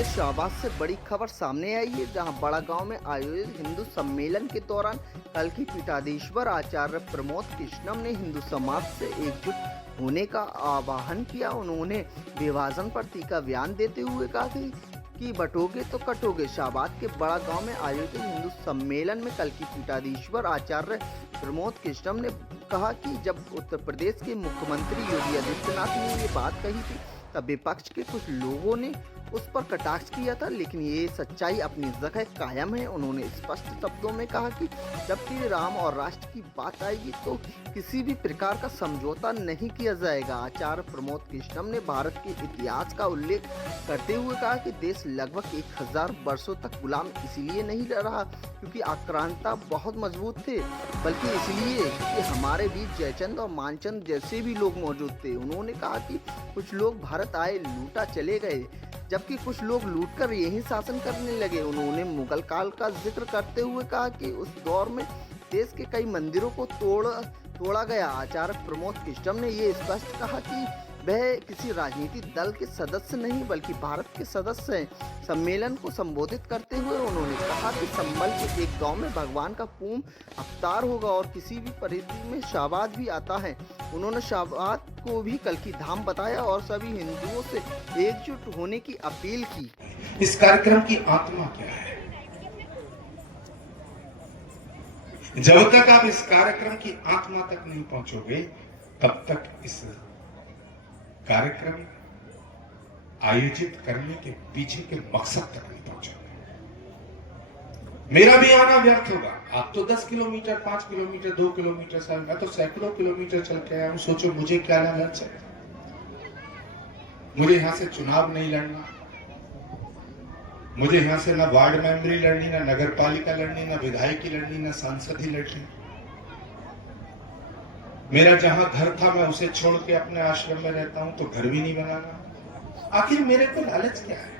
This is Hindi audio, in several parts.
के शाहबाद से बड़ी खबर सामने आई है, जहां बड़ा गांव में आयोजित हिंदू सम्मेलन के दौरान कल्कि पीठाधीश्वर आचार्य प्रमोद कृष्णम ने हिंदू समाज से एकजुट होने का आह्वान किया। उन्होंने विभाजन पर तीखा बयान देते हुए कहा कि बटोगे तो कटोगे। शाहबाद के बड़ा गांव में आयोजित हिंदू सम्मेलन में कल्कि पीठाधीश्वर आचार्य प्रमोद कृष्णम ने कहा कि जब उत्तर प्रदेश के मुख्यमंत्री योगी आदित्यनाथ ने ये बात कही थी, तब विपक्ष के कुछ लोगों ने उस पर कटाक्ष किया था, लेकिन ये सच्चाई अपनी जगह कायम है। उन्होंने स्पष्ट शब्दों में कहा कि जब श्री राम और राष्ट्र की बात आएगी तो किसी भी प्रकार का समझौता नहीं किया जाएगा। आचार्य प्रमोद कृष्णम ने भारत के इतिहास का उल्लेख करते हुए कहा कि देश लगभग 1000 वर्षों तक गुलाम इसलिए नहीं रहा क्योंकि आक्रांता बहुत मजबूत थे, बल्कि इसलिए कि हमारे बीच जयचंद और मानचंद जैसे भी लोग मौजूद थे। उन्होंने कहा कि कुछ लोग भारत आए, लूटा, चले गए, जबकि कुछ लोग लूटकर यही शासन करने लगे। उन्होंने मुगल काल का जिक्र करते हुए कहा कि उस दौर में देश के कई मंदिरों को तोड़ा गया। आचार्य प्रमोद कृष्णम ने ये स्पष्ट कहा कि वह किसी राजनीतिक दल के सदस्य नहीं बल्कि भारत के सदस्य हैं। सम्मेलन को संबोधित करते हुए उन्होंने कहा कि संभल के एक गांव में भगवान का पूर्ण अवतार होगा और किसी भी परिस्थिति में शाहबाद भी आता है। उन्होंने शाहबाद को भी कल्कि धाम बताया और सभी हिंदुओं से एकजुट होने की अपील की। इस कार्यक्रम की आत्मा क्या है? जब तक आप इस कार्यक्रम की आत्मा तक नहीं पहुंचोगे, तब तक इस कार्यक्रम आयोजित करने के पीछे के मकसद तक नहीं पहुंचोगे। मेरा भी आना व्यर्थ होगा। आप तो 10 किलोमीटर, 5 किलोमीटर, 2 किलोमीटर से, मैं तो सैकड़ों किलोमीटर चल के आया हूं। सोचो मुझे क्या लालच है। मुझे यहां से चुनाव नहीं लड़ना, मुझे यहां से ना वार्ड मेंबरी लड़नी, ना नगर पालिका लड़नी, ना विधायकी लड़नी, ना सांसद ही लड़नी। मेरा जहां घर था मैं उसे छोड़ के अपने आश्रम में रहता हूं, तो घर भी नहीं बनाना। आखिर मेरे को लालच क्या है?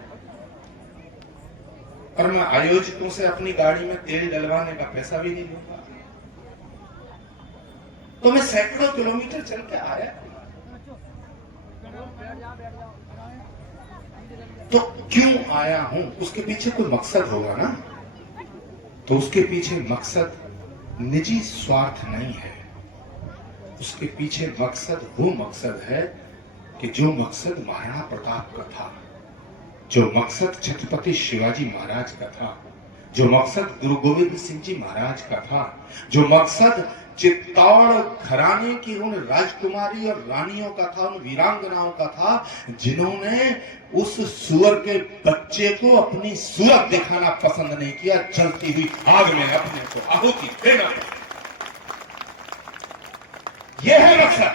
और मैं आयोजकों से अपनी गाड़ी में तेल डलवाने का पैसा भी नहीं लूंगा। तो मैं सैकड़ों किलोमीटर चल के आया। तो क्यों आया हूं? उसके पीछे कोई मकसद होगा ना। तो उसके पीछे मकसद निजी स्वार्थ नहीं है। उसके पीछे मकसद वो मकसद है कि जो मकसद महाराणा प्रताप का था, जो मकसद छत्रपति शिवाजी महाराज का था, जो मकसद गुरु गोविंद सिंह जी महाराज का था, जो मकसद चित्तौड़ घराने की उन राजकुमारी और रानियों का था, उन वीरांगनाओं का था, जिन्होंने उस सुअर के बच्चे को अपनी सूरत दिखाना पसंद नहीं किया, जलती हुई आग में अपने को आहुति देना। यह है मकसद।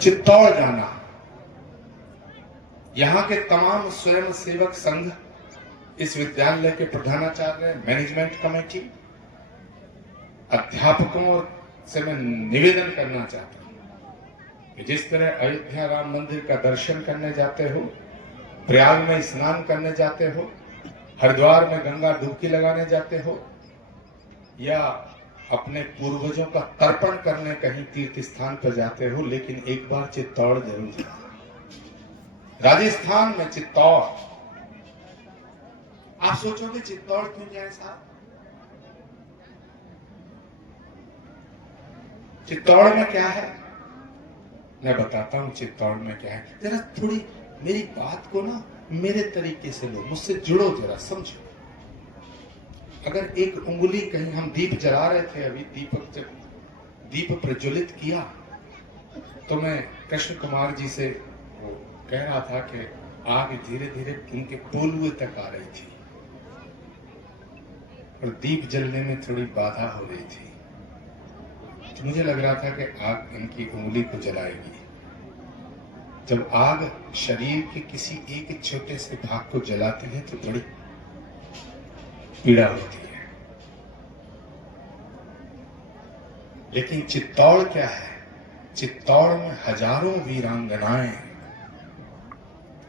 चित्तौड़ जाना, यहां के तमाम स्वयं सेवक संघ, इस विद्यालय के प्रधानाचार्य, मैनेजमेंट कमेटी, अध्यापकों से मैं निवेदन करना चाहता हूं कि जिस तरह अयोध्या राम मंदिर का दर्शन करने जाते हो, प्रयाग में स्नान करने जाते हो, हरिद्वार में गंगा डुबकी लगाने जाते हो, या अपने पूर्वजों का तर्पण करने कहीं तीर्थ स्थान पर जाते हो, लेकिन एक बार चित्तौड़ जरूर जाना। राजस्थान में चित्तौड़। आप सोचोगे चित्तौड़ क्यों जाए साहब? चित्तौड़ में क्या है? मैं बताता हूं चित्तौड़ में क्या है। जरा थोड़ी मेरी बात को ना मेरे तरीके से लो, मुझसे जुड़ो, जरा समझो। अगर एक उंगली कहीं, हम दीप जला रहे थे अभी, दीप प्रज्वलित किया, तो मैं कृष्ण कुमार जी से वो कह रहा था कि आग धीरे धीरे उनके पोलुए तक आ रही थी और दीप जलने में थोड़ी बाधा हो रही थी। तो मुझे लग रहा था कि आग इनकी उंगली को जलाएगी। जब आग शरीर के किसी एक छोटे से भाग को जलाती है तो बड़ी पीड़ा होती है। लेकिन चित्तौड़ क्या है? चित्तौड़ में हजारों वीरांगनाएं,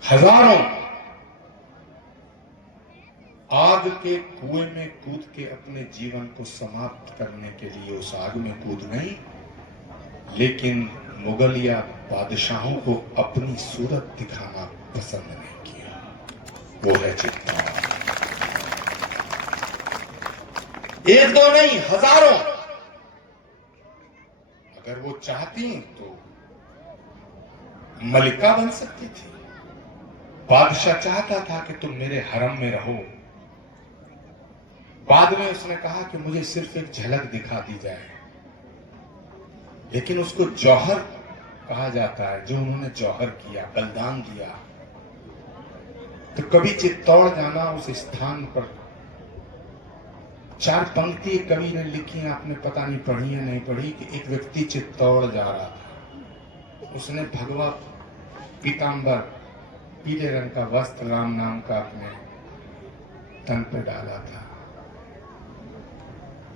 हजारों आग के कुएं में कूद के अपने जीवन को समाप्त करने के लिए उस आग में कूद गई, लेकिन मुगल या बादशाहों को अपनी सूरत दिखाना पसंद नहीं किया, वो है चित्तौड़। एक दो नहीं, हजारों। अगर वो चाहती तो मलिका बन सकती थी। बादशाह चाहता था कि तुम मेरे हरम में रहो। बाद में उसने कहा कि मुझे सिर्फ एक झलक दिखा दी जाए, लेकिन उसको जौहर कहा जाता है, जो उन्होंने जौहर किया, बलिदान दिया। तो कभी चित्तौड़ जाना, उस स्थान पर 4 पंक्ति कवि ने लिखी, आपने पता नहीं पढ़ी है नहीं पढ़ी, कि एक व्यक्ति चित्तौड़ जा रहा था, उसने भगवा पीतांबर पीले रंग का वस्त्र राम नाम का अपने तन पे डाला था।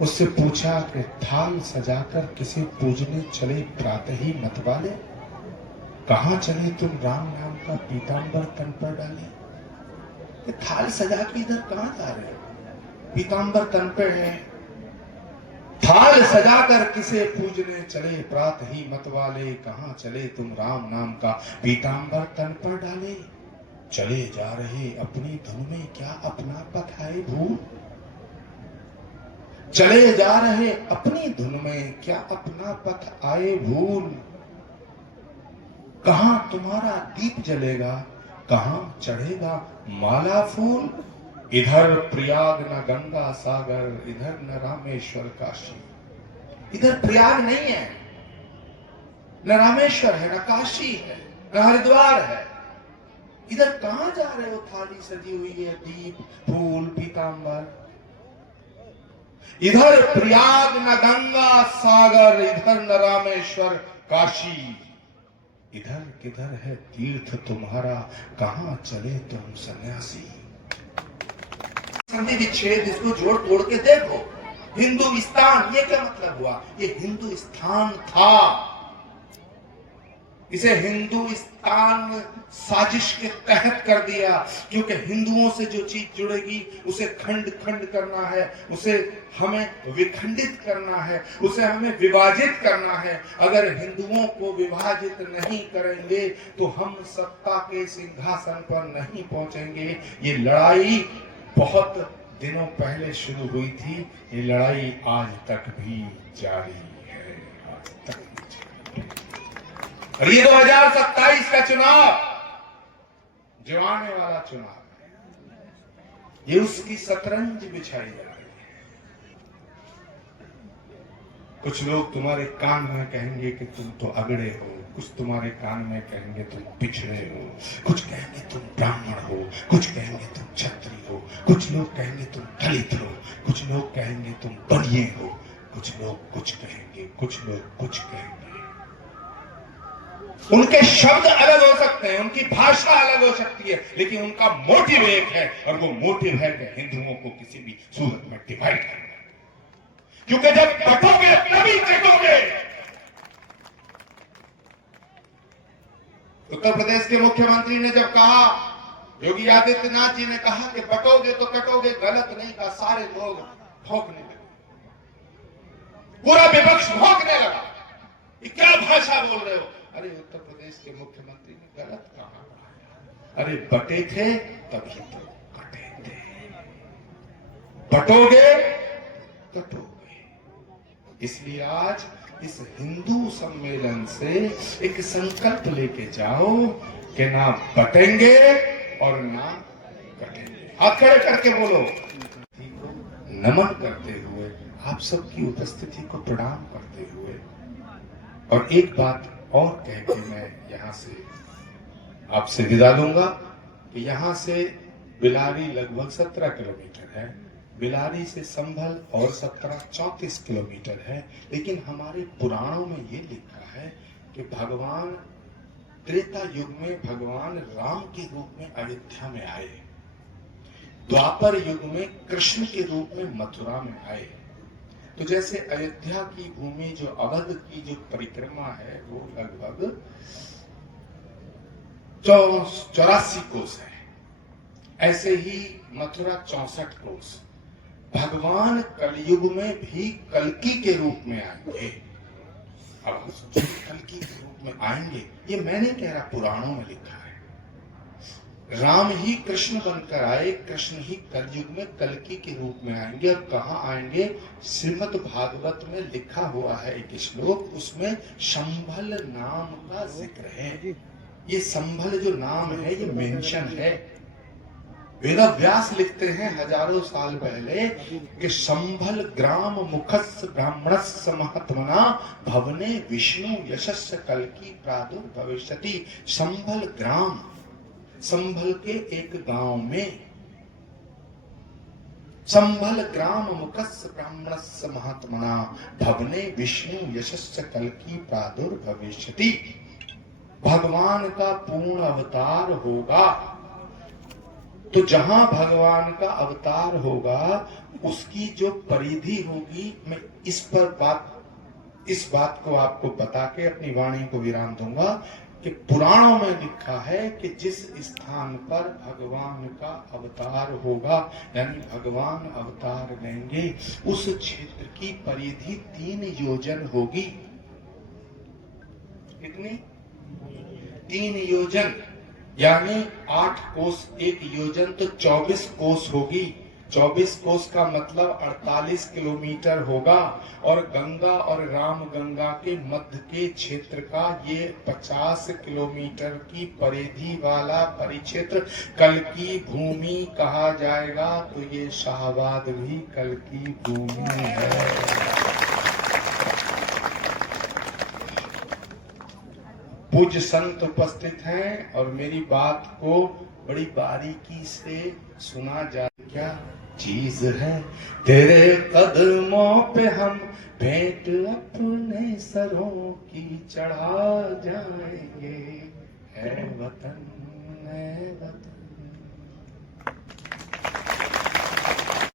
उससे पूछा कि थाल सजाकर किसे पूजने चले प्रातः ही मतवाले, कहां चले तुम राम नाम का पीतांबर तन पर डाले। कि थाल सजा के इधर कहां जा रहे हो, पीतांबर तन पे है। थाल सजाकर किसे पूजने चले प्रातः ही मतवाले, कहां चले तुम राम नाम का पीतांबर तन पर डाले। चले जा रहे अपनी धुन में, क्या अपना पथ आए भूल। चले जा रहे अपनी धुन में, क्या अपना पथ आए भूल। कहां तुम्हारा दीप जलेगा, कहां चढ़ेगा माला फूल। इधर प्रयाग न गंगा सागर, इधर न रामेश्वर काशी। इधर प्रयाग नहीं है, न रामेश्वर है, न काशी है, न हरिद्वार है। इधर कहां जा रहे हो, थाली सजी हुई है, दीप फूल पीतांबर। इधर प्रयाग न गंगा सागर, इधर न रामेश्वर काशी। इधर किधर है तीर्थ तुम्हारा, कहां चले तुम सन्यासी। संधि विच्छेद, इसको जोड़ तोड़ के देखो। हिंदुस्तान, ये क्या मतलब हुआ, ये हिंदुस्तान था। इसे हिंदुस्तान साजिश के तहत कर दिया, क्योंकि हिंदुओं से जो चीज जुड़ेगी उसे खंड खंड करना है, उसे हमें विखंडित करना है, उसे हमें विभाजित करना है। अगर हिंदुओं को विभाजित नहीं करेंगे तो हम सत्ता के सिंहासन पर नहीं पहुंचेंगे। ये लड़ाई बहुत दिनों पहले शुरू हुई थी, ये लड़ाई आज तक भी जारी है, आज तक भी जारी। और ये 2027 का चुनाव जो आने वाला चुनाव है, ये उसकी शतरंज बिछाई जा रही है। कुछ लोग तुम्हारे कान में कहेंगे कि तुम तो अगड़े हो, कुछ तुम्हारे कान में कहेंगे तुम पिछड़े हो, कुछ कहेंगे तुम ब्राह्मण हो, कुछ कहेंगे तुम क्षत्रिय हो, कुछ लोग कहेंगे तुम दलित हो, कुछ लोग कहेंगे तुम बनिए हो, कुछ लोग कुछ कहेंगे, कुछ लोग कुछ कहेंगे। उनके शब्द अलग हो सकते हैं, उनकी भाषा अलग हो सकती है, लेकिन उनका मोटिव एक है, और वो मोटिव है कि हिंदुओं को किसी भी सूरत में डिवाइड करना। क्योंकि जब बटोगे तभी कटोगे। उत्तर प्रदेश के मुख्यमंत्री ने जब कहा, योगी आदित्यनाथ जी ने कहा कि बटोगे तो कटोगे, गलत नहीं कहा, सारे लोग भौंकने लगे, पूरा विपक्ष भौंकने लगा, ये क्या भाषा बोल रहे हो। अरे उत्तर प्रदेश के मुख्यमंत्री ने गलत कहा, अरे बटे थे तभी तो कटे थे, बटोगे कटोगे। इसलिए आज इस हिंदू सम्मेलन से एक संकल्प लेके जाओ कि ना बटेंगे और ना कटेंगे। हाथ खड़े करके बोलो। नमन करते हुए, आप सबकी उपस्थिति को प्रणाम करते हुए, और एक बात और कह के मैं यहाँ से आपसे विदा लूंगा कि यहाँ से बिलारी लगभग 17 किलोमीटर है, बिलारी से संभल और 34 किलोमीटर है। लेकिन हमारे पुराणों में ये लिखा है कि भगवान त्रेता युग में भगवान राम के रूप में अयोध्या में आए, द्वापर युग में कृष्ण के रूप में मथुरा में आए। तो जैसे अयोध्या की भूमि जो अवध की जो परिक्रमा है वो लगभग 84 कोस है, ऐसे ही मथुरा 64 कोस। भगवान कलयुग में भी कल्कि के रूप में आएंगे। अब आप सोचिए कल्कि के रूप में आएंगे, ये मैं नहीं कह रहा, पुराणों में लिखा है। राम ही कृष्ण बनकर आए, कृष्ण ही कलयुग में कल्कि के रूप में आएंगे। और कहाँ आएंगे? श्रीमद् भागवत में लिखा हुआ है एक श्लोक, उसमें संभल नाम का जिक्र है। ये संभल जो नाम है ये मेंशन है। वेदव्यास लिखते हैं हजारों साल पहले कि संभल ग्राम मुखस् ब्राह्मणस् महात्मना भवने विष्णु यशस्य कल्कि प्रादुर्भविष्यति। संभल ग्राम, संभल के एक गांव में, संभल ग्राम मुखस् ब्राह्मणस्य महात्मना भवने विष्णु यशस्य कल्कि प्रादुर्भविष्यति। भगवान का पूर्ण अवतार होगा, तो जहां भगवान का अवतार होगा उसकी जो परिधि होगी, मैं इस बात को आपको बता के अपनी वाणी को विराम दूंगा कि पुराणों में लिखा है कि जिस स्थान पर भगवान का अवतार होगा, यानी भगवान अवतार लेंगे, उस क्षेत्र की परिधि 3 योजन होगी। कितनी? 3 योजन, यानी 8 कोस, 1 योजन तो 24 कोस होगी। 24 कोस का मतलब 48 किलोमीटर होगा। और गंगा और राम गंगा के मध्य के क्षेत्र का ये 50 किलोमीटर की परिधि वाला परिक्षेत्र कल्कि भूमि कहा जाएगा। तो ये शाहबाद भी कल्कि भूमि है। पूज्य संत उपस्थित हैं और मेरी बात को बड़ी बारीकी से सुना जाए। क्या चीज है तेरे कदमों पे हम भेंट अपने सरों की चढ़ा जाएंगे। है वतन, है